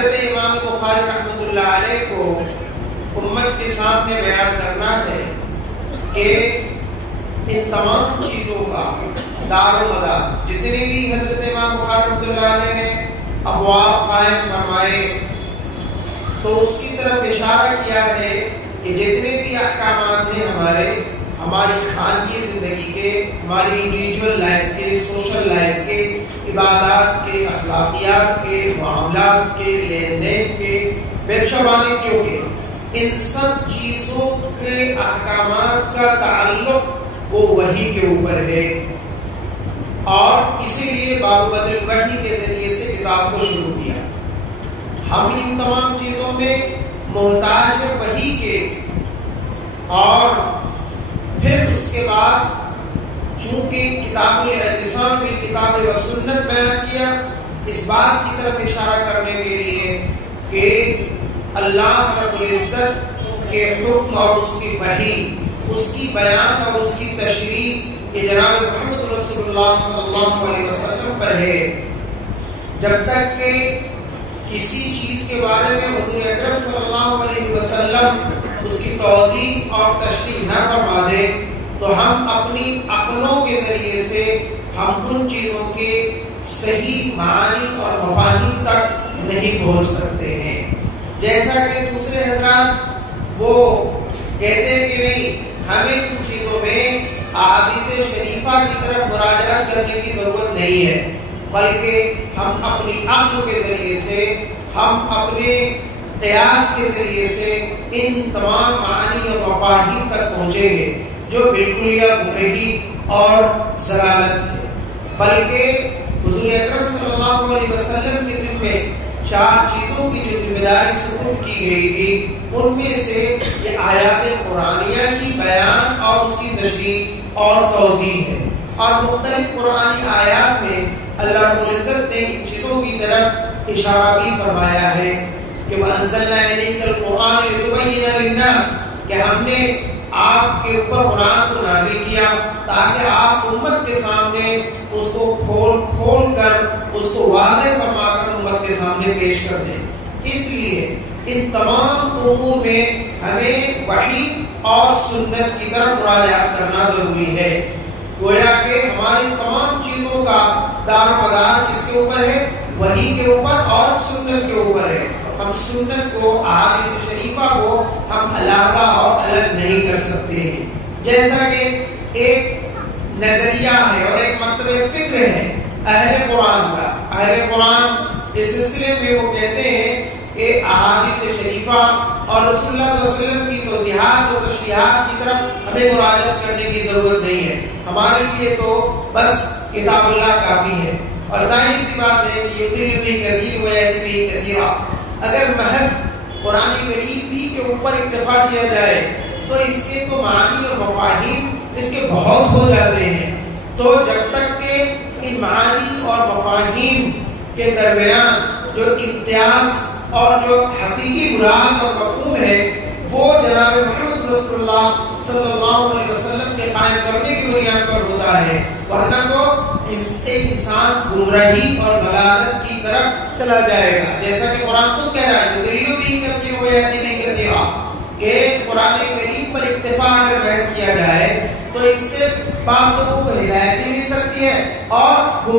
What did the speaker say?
حضرت امام بخاری رحمۃ اللہ علیہ کو امت کے سامنے بیان کرنا ہے کہ ان تمام چیزوں کا دار و مدار جتنے بھی حضرت امام بخاری رحمۃ اللہ علیہ نے ابواب قائم فرمائے تو اس کی طرف اشارہ کیا ہے کہ جتنے بھی احکامات ہیں ہماری خانگی زندگی کے، ہماری انڈیویجول لائف کے، سوشل لائف کے، عبادات کے، اخلاقیات کے، معاملات کے، لین دین کے، ویبسا وانجیوں کے، ان سب چیزوں کے احکامات کا تعلق وہ وحی کے اوپر ہے، اور اسی لیے باب بدل وحی کے ذریعے سے کتاب کو شروع کیا۔ ہم ان تمام چیزوں میں محتاج ہیں وحی کے، اور پھر اس کے بعد چونکہ کتاب الاعتصام میں کتاب و سنت بیان کیا، اس بات کی طرف اشارہ کرنے کے لیے کہ اللہ رب العزت کے حکم اور اس کی وحی، اس کی بیان اور اس کی تشریح یہ جناب محمد رسول اللہ صلی اللہ علیہ وسلم پر ہے۔ جب تک کہ کسی چیز کے بارے میں حضور اکرم صلی اللہ علیہ وسلم اس کی توضیح اور تشریح نہ فرما دے تو ہم اپنی عقلوں کے ذریعے سے ہم ان چیزوں کے صحیح معنی اور مفاہیم تک نہیں پہنچ سکتے ہیں۔ جیسا کہ دوسرے حضرات وہ کہتے ہیں کہ نہیں، ہمیں ان چیزوں میں احادیث شریفہ کی طرف مراجعت کرنے کی ضرورت نہیں ہے، بلکہ ہم اپنی عقل کے ذریعے سے، ہم اپنے قیاس کے ذریعے سے ان تمام معانی اور مفاہیم تک پہنچیں گے جو بالکل یا گمراہی اور ضلالت ہے۔ بلکہ حضور اکرم صلی اللہ علیہ وسلم کے ذمے 4 چیزوں کی جو ذمہ داری سپرد کی گئی تھی، ان میں سے یہ آیات قرآنیہ کی بیان اور اس کی تشریح اور توضیح ہے، اور مختلف قرآنی آیات میں اللہ رب العزت نے ان چیزوں کی طرف اشارہ بھی فرمایا ہے کہ وَأَنزَلْنَا إِلَيْكَ الْقُرْآنَ لِتُبَيِّنَ لِلنَّاسِ، کہ ہم نے آپ کے اوپر قرآن کو نازل کیا تاکہ آپ امت کے سامنے اس کو کھول کر اس کو واضح فرما کر امت کے سامنے پیش کر دیں۔ اس لیے ان تمام امور میں ہمیں وحی اور سنت کی طرف مراجعت کرنا ضروری ہے، گویا کہ ہماری تمام چیزوں کا دار و مدار کس کے اوپر ہے؟ وحی کے اوپر اور سنت کے اوپر ہے۔ ہم سنت کو، احادیث شریفہ کو ہم علاقہ اور الگ نہیں کر سکتے ہیں۔ جیسا کہ ایک نظریہ ہے اور ایک مطلب فکر ہے اہل قرآن کا، اہل قرآن اس سلسلے میں وہ کہتے ہیں کہ احادیث شریفہ اور رسول اللہ صلی اللہ علیہ وسلم کی توضیحات اور تشریحات کی طرف ہمیں مراجعت کرنے کی ضرورت نہیں ہے، ہمارے لیے تو بس کتاب اللہ کافی ہے۔ اور ظاہر سی بات ہے کہ یدل کثیر و یهدی کثیرا، اگر محض قرآن کریم ہی کے اوپر اکتفا کیا جائے تو اس کے تو معنی اور مفاہیم اس کے بہت ہو جاتے ہیں۔ تو جب تک کہ ان معانی اور مفاہیم کے درمیان جو امتیاز اور جو حقیقی مراد اور مفہوم ہے وہ جناب محمد رسول اللہ صلی اللہ علیہ وسلم کے قائم کرنے کی بنیاد پر ہوتا ہے، ورنہ تو انسان گمراہی اور ضلالت کی طرف چلا جائے گا۔ جیسا کہ قرآن خود کہہ رہا ہے دلیل بھی کرتی ہوئے نہیں کرتی کہ قرآن کریم پر اکتفا اگر بحث کیا جائے تو اس سے بعض لوگوں کو ہدایت بھی مل سکتی ہے اور